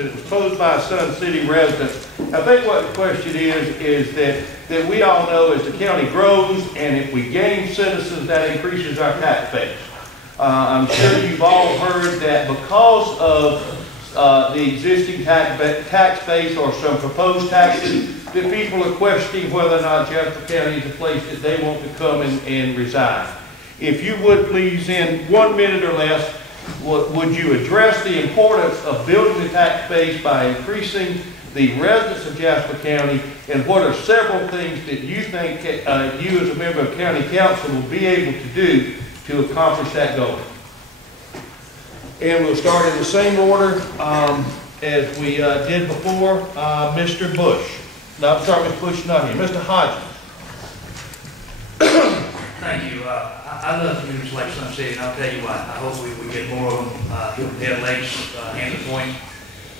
and it was closed by a Sun City resident. I think what the question is that we all know as the county grows and if we gain citizens, that increases our tax base. I'm sure you've all heard that because of the existing tax base or some proposed taxes, that people are questioning whether or not Jasper County is a place that they want to come and reside. If you would please, in 1 minute or less, would you address the importance of building the tax base by increasing the residents of Jasper County, and what are several things that you think you as a member of county council will be able to do to accomplish that goal? And we'll start in the same order as we did before. Mr. Bush. No, I'm sorry, Mr. Bush, not here. Mr. Hodges. Thank you. I love communities like Sun City, and I'll tell you what, I hope we get more of them. Hilton Head Lakes, Hampton Point.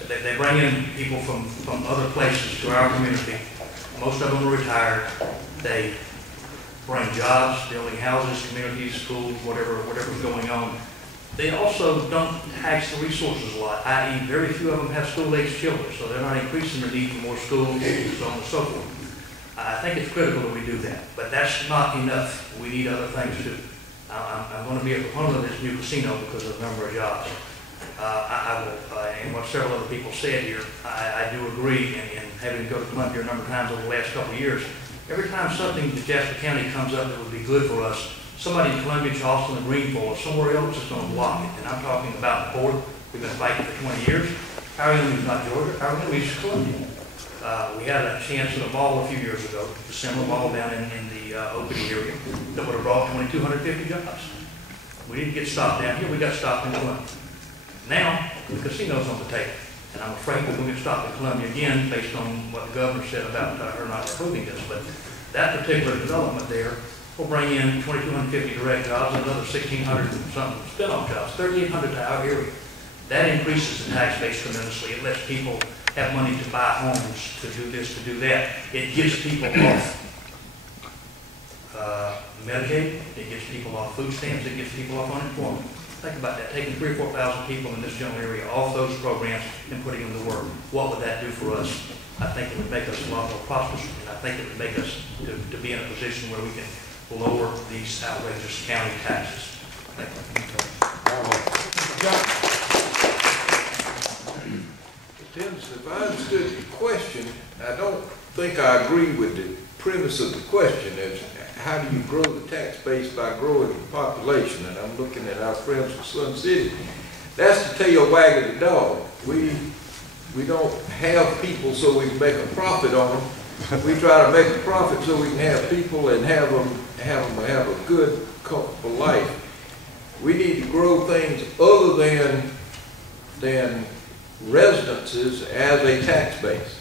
They bring in people from other places to our community. Most of them are retired. They bring jobs, building houses, communities, schools, whatever's going on. They also don't tax the resources a lot, i.e. very few of them have school-aged children, so they're not increasing the need for more schools, so on and so forth. I think it's critical that we do that, but that's not enough. We need other things too. I'm going to be a proponent of this new casino because of the number of jobs. I will, and what several other people said here, I do agree, and having to go to Columbia a number of times over the last couple of years, every time something to Jasper County comes up that would be good for us, somebody in Columbia, Charleston, and Greenville, or somewhere else is going to block it. And I'm talking about the board. We've been fighting for 20 years. Our enemy is not Georgia. Our enemy is Columbia. We had a chance at a mall a few years ago, the similar mall down in the Oakland area, that would have brought 2,250 jobs. We didn't get stopped down here. We got stopped in Columbia. Now, the casino's on the table. And I'm afraid we're going to get stopped in Columbia again based on what the governor said about her not approving this. But that particular development there will bring in 2,250 direct jobs and another 1,600 and something spin-off jobs, 3,800 to our area. That increases the tax base tremendously. It lets people have money to buy homes, to do this, to do that. It gets people off Medicaid. It gets people off food stamps. It gets people off unemployment. Think about that, taking 3,000 or 4,000 people in this general area off those programs and putting them to work. What would that do for us? I think it would make us a lot more prosperous, and I think it would make us to be in a position where we can lower these outrageous county taxes. Thank you. If I understood the question, I don't think I agree with the premise of the question. Is how do you grow the tax base by growing the population? And I'm looking at our friends from Sun City. That's the tail wagging the dog. We don't have people so we can make a profit on them. We try to make a profit so we can have people and have them have a good, comfortable life. We need to grow things other than residences as a tax base.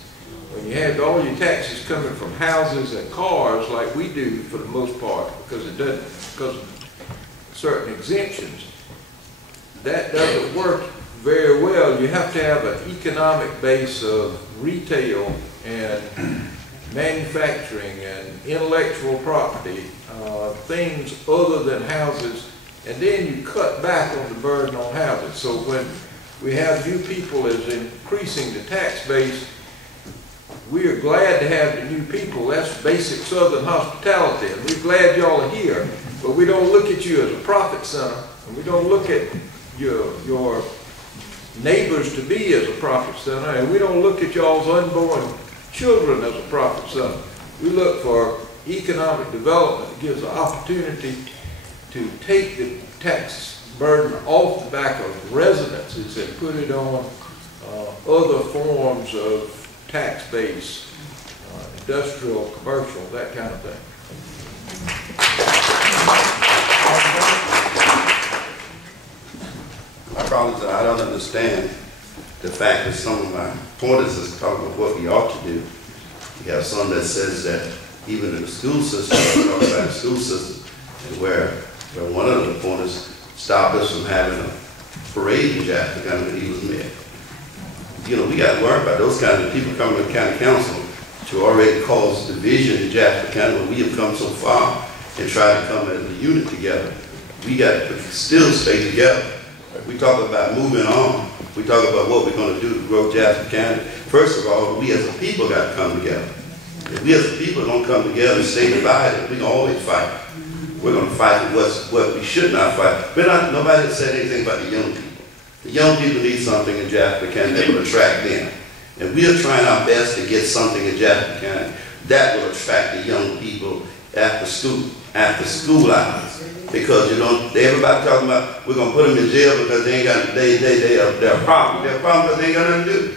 When you have all your taxes coming from houses and cars like we do for the most part, because of certain exemptions, that doesn't work very well. You have to have an economic base of retail and manufacturing and intellectual property, things other than houses, and then you cut back on the burden on houses. So when we have new people as increasing the tax base, we are glad to have the new people. That's basic Southern hospitality, and we're glad y'all are here. But we don't look at you as a profit center, and we don't look at your neighbors to be as a profit center, and we don't look at y'all's unborn children as a profit center. We look for economic development that gives the opportunity to take the tax burden off the back of residences and put it on other forms of tax base, industrial, commercial, that kind of thing. My problem is that I don't understand the fact that some of my pointers is talking about what we ought to do. You have some that says that even in the school system, talking about the school system, and where one of the pointers stopped us from having a parade in Jasper County when he was mayor. You know, we got to worry about those kinds of people coming to the county council to already cause division in Jasper County when we have come so far and try to come as a unit together. We got to still stay together. We talk about moving on. we talk about what we're gonna do to grow Jasper County. First of all, we as a people got to come together. If we as a people don't come together and stay divided, we can always fight. We're gonna fight what we should not fight. Nobody said anything about the young people. The young people need something in Jasper County that will attract them. And we are trying our best to get something in Jasper County that will attract the young people after school hours. Because, you know, everybody talking about we're going to put them in jail because they ain't got, they're a problem. They're a problem because they ain't got nothing to do.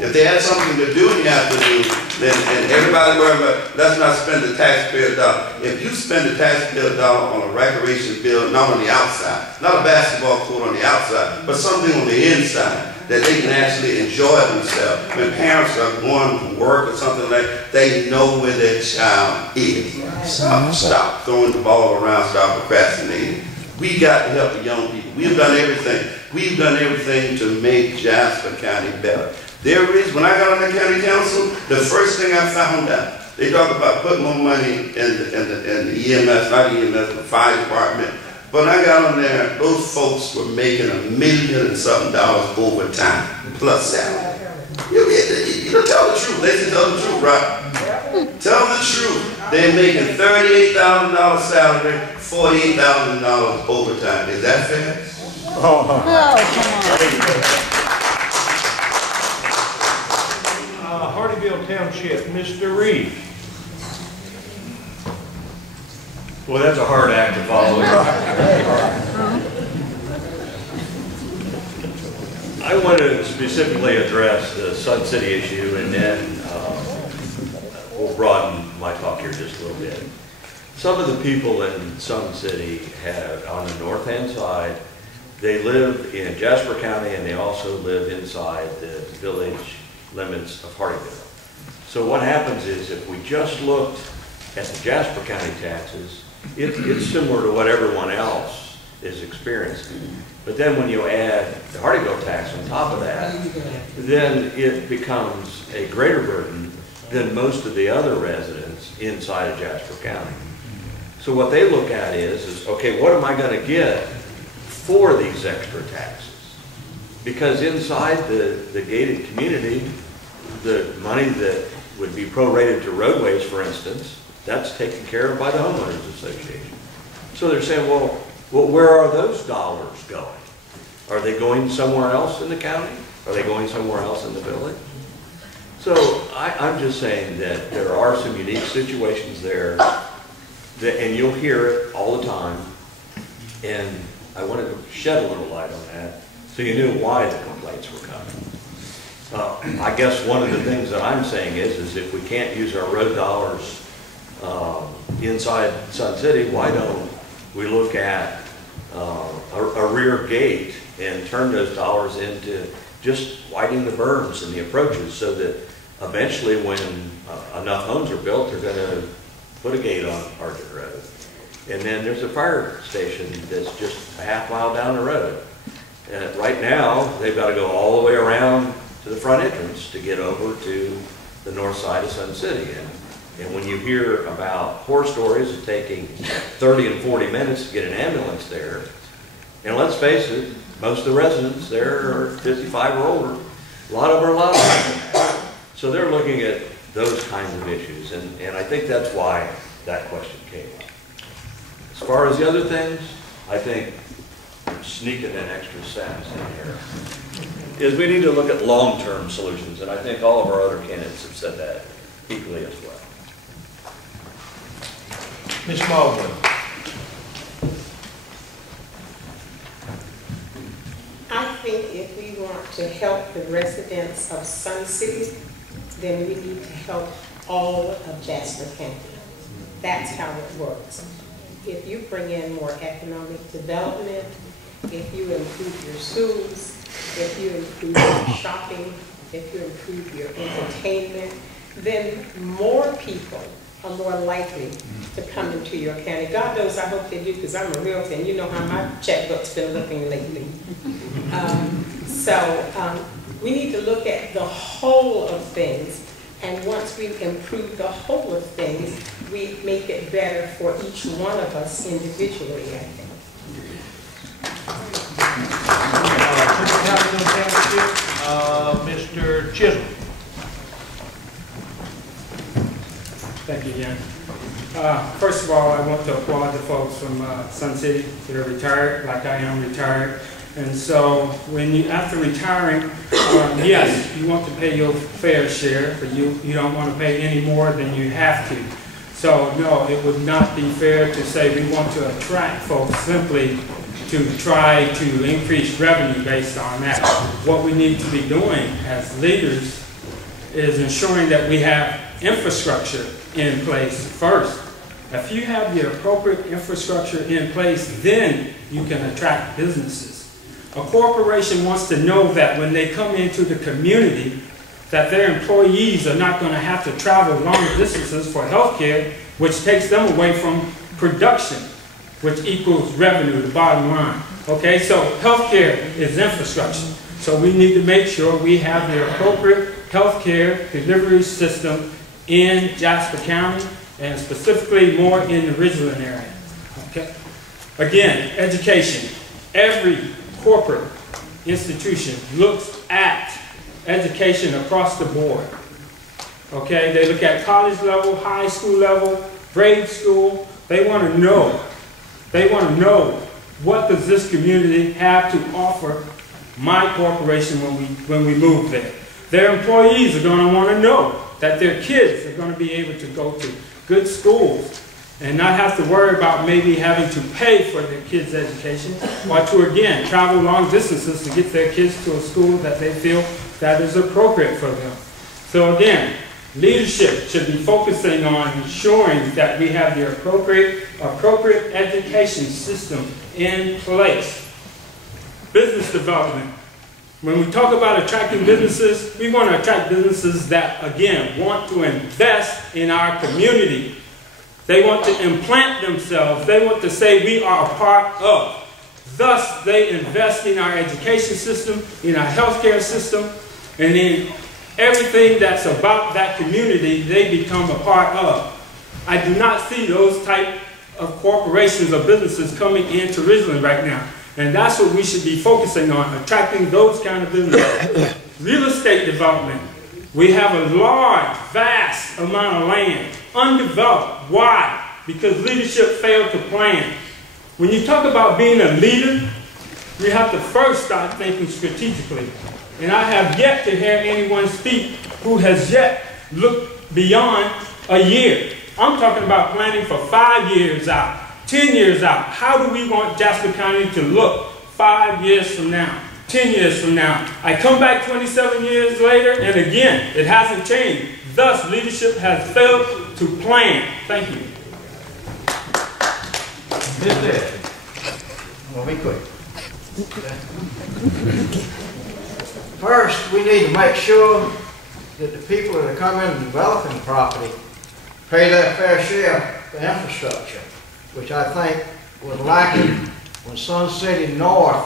If they had something to do and you have to do, then, and everybody worry about, let's not spend the taxpayer dollar. If you spend the taxpayer dollar on a recreation field, not on the outside, not a basketball court on the outside, but something on the inside, that they can actually enjoy themselves. When parents are going to work or something like that, they know where their child is. Stop throwing the ball around, stop procrastinating. We got to help the young people. We've done everything. We've done everything to make Jasper County better. There is, when I got on the county council, the first thing I found out, they talk about putting more money in the EMS, not EMS, the fire department. But when I got on there, those folks were making $1 million and something overtime, plus salary. You know, tell the truth. They tell the truth, right? Tell the truth. They're making $38,000 salary, $48,000 overtime. Is that fair? Oh, come on. Hardyville Township, Mr. Reed. Well, that's a hard act to follow. I want to specifically address the Sun City issue, and then we'll broaden my talk here just a little bit. Some of the people in Sun City have, on the north-hand side, they live in Jasper County, and they also live inside the village limits of Hardyville. So what happens is, if we just looked at the Jasper County taxes, it's similar to what everyone else is experiencing. But then when you add the Hardyville tax on top of that, then it becomes a greater burden than most of the other residents inside of Jasper County. So what they look at is okay, what am I going to get for these extra taxes? Because inside the gated community, the money that would be prorated to roadways, for instance, that's taken care of by the homeowners association. So they're saying, well, where are those dollars going? Are they going somewhere else in the county? Are they going somewhere else in the village? So I'm just saying that there are some unique situations there, and you'll hear it all the time, and I wanted to shed a little light on that so you knew why the complaints were coming. I guess one of the things that I'm saying is if we can't use our road dollars inside Sun City, why don't we look at a rear gate and turn those dollars into just widening the berms and the approaches, so that eventually when enough homes are built, they're going to put a gate on Argent Road. And then there's a fire station that's just a half mile down the road. And right now, they've got to go all the way around to the front entrance to get over to the north side of Sun City. And when you hear about horror stories of taking 30 and 40 minutes to get an ambulance there, and let's face it, most of the residents there are 55 or older. A lot of them are older. So they're looking at those kinds of issues, and I think that's why that question came up. As far as the other things, I think sneaking an extra sentence in here is we need to look at long-term solutions, and I think all of our other candidates have said that equally as well. Ms. Baldwin. I think if we want to help the residents of Sun City, then we need to help all of Jasper County. That's how it works. If you bring in more economic development, if you improve your schools, if you improve your shopping, if you improve your entertainment, then more people are more likely to come into your county. God knows I hope they do, because I'm a realtor and you know how my checkbook's been looking lately. We need to look at the whole of things, and once we improve the whole of things, we make it better for each one of us individually, I think. Calhoun Township, Mr. Chisholm. Thank you again. First of all, I want to applaud the folks from Sun City that are retired, like I am retired. And so when you, after retiring, yes, you want to pay your fair share, but you don't want to pay any more than you have to. So no, it would not be fair to say we want to attract folks simply to try to increase revenue based on that. What we need to be doing as leaders is ensuring that we have infrastructure in place first. If you have the appropriate infrastructure in place, then you can attract businesses. A corporation wants to know that when they come into the community, that their employees are not going to have to travel long distances for health care, which takes them away from production, which equals revenue, the bottom line. Okay, so health care is infrastructure. So we need to make sure we have the appropriate health care delivery system in Jasper County, and specifically more in the Ridgeland area. Okay? Again, education. Every corporate institution looks at education across the board. Okay? They look at college level, high school level, grade school. They want to know. They want to know, what does this community have to offer my corporation when we move there. Their employees are going to want to know that their kids are going to be able to go to good schools and not have to worry about maybe having to pay for their kids' education, or to, again, travel long distances to get their kids to a school that they feel that is appropriate for them. So again, leadership should be focusing on ensuring that we have the appropriate education system in place. Business development. When we talk about attracting businesses, we want to attract businesses that, again, want to invest in our community. They want to implant themselves. They want to say we are a part of. Thus, they invest in our education system, in our healthcare system, and in everything that's about that community they become a part of. I do not see those type of corporations or businesses coming into Ridgeland right now. And that's what we should be focusing on, attracting those kind of businesses. Real estate development. We have a large, vast amount of land, undeveloped. Why? Because leadership failed to plan. When you talk about being a leader, you have to first start thinking strategically. And I have yet to hear anyone speak who has yet looked beyond a year. I'm talking about planning for 5 years out. 10 years out. How do we want Jasper County to look 5 years from now, 10 years from now? I come back 27 years later, and again, it hasn't changed. Thus, leadership has failed to plan. Thank you. We'll be quick. First, we need to make sure that the people that are coming and developing the property pay their fair share for infrastructure, which I think was lacking when Sun City North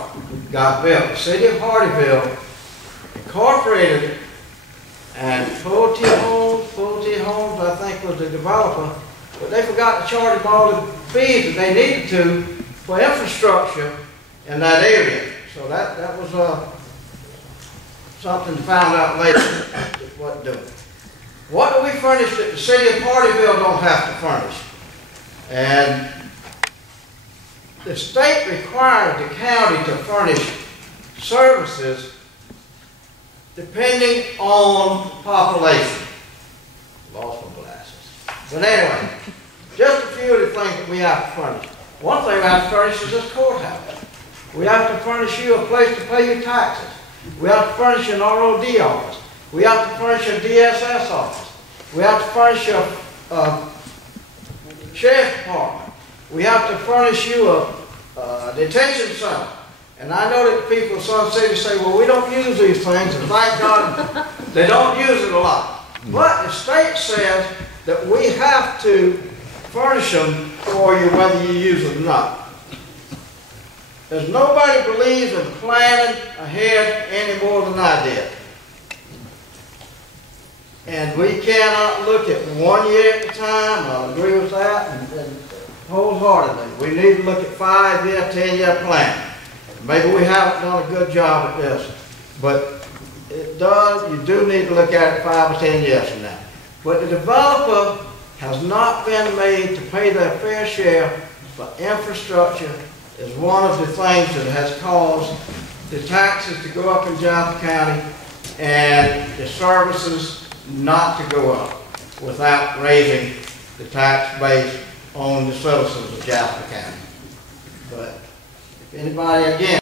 got built. The city of Hardyville incorporated it, and Pulte Homes, I think, was the developer, but they forgot to charge them all the fees that they needed to for infrastructure in that area. So that was something found out later that wasn't doing. What do we furnish that the city of Hardyville don't have to furnish? And the state requires the county to furnish services depending on population. Lost my glasses. But anyway, just a few of the things that we have to furnish. One thing we have to furnish is this courthouse. We have to furnish you a place to pay your taxes. We have to furnish an ROD office. We have to furnish a DSS office. We have to furnish a sheriff's department. We have to furnish you a detention center. And I know that the people of Sun City say, well, we don't use these things, and thank God they don't use it a lot. But the state says that we have to furnish them for you whether you use them or not. There's nobody believes in planning ahead any more than I did. And we cannot look at 1 year at a time. I agree with that and wholeheartedly. We need to look at 5-year, 10-year plan. Maybe we haven't done a good job at this, but you do need to look at it 5 or 10 years from now. But the developer has not been made to pay their fair share for infrastructure is one of the things that has caused the taxes to go up in Jasper County and the services not to go up without raising the tax base on the citizens of Jasper County. But if anybody, again,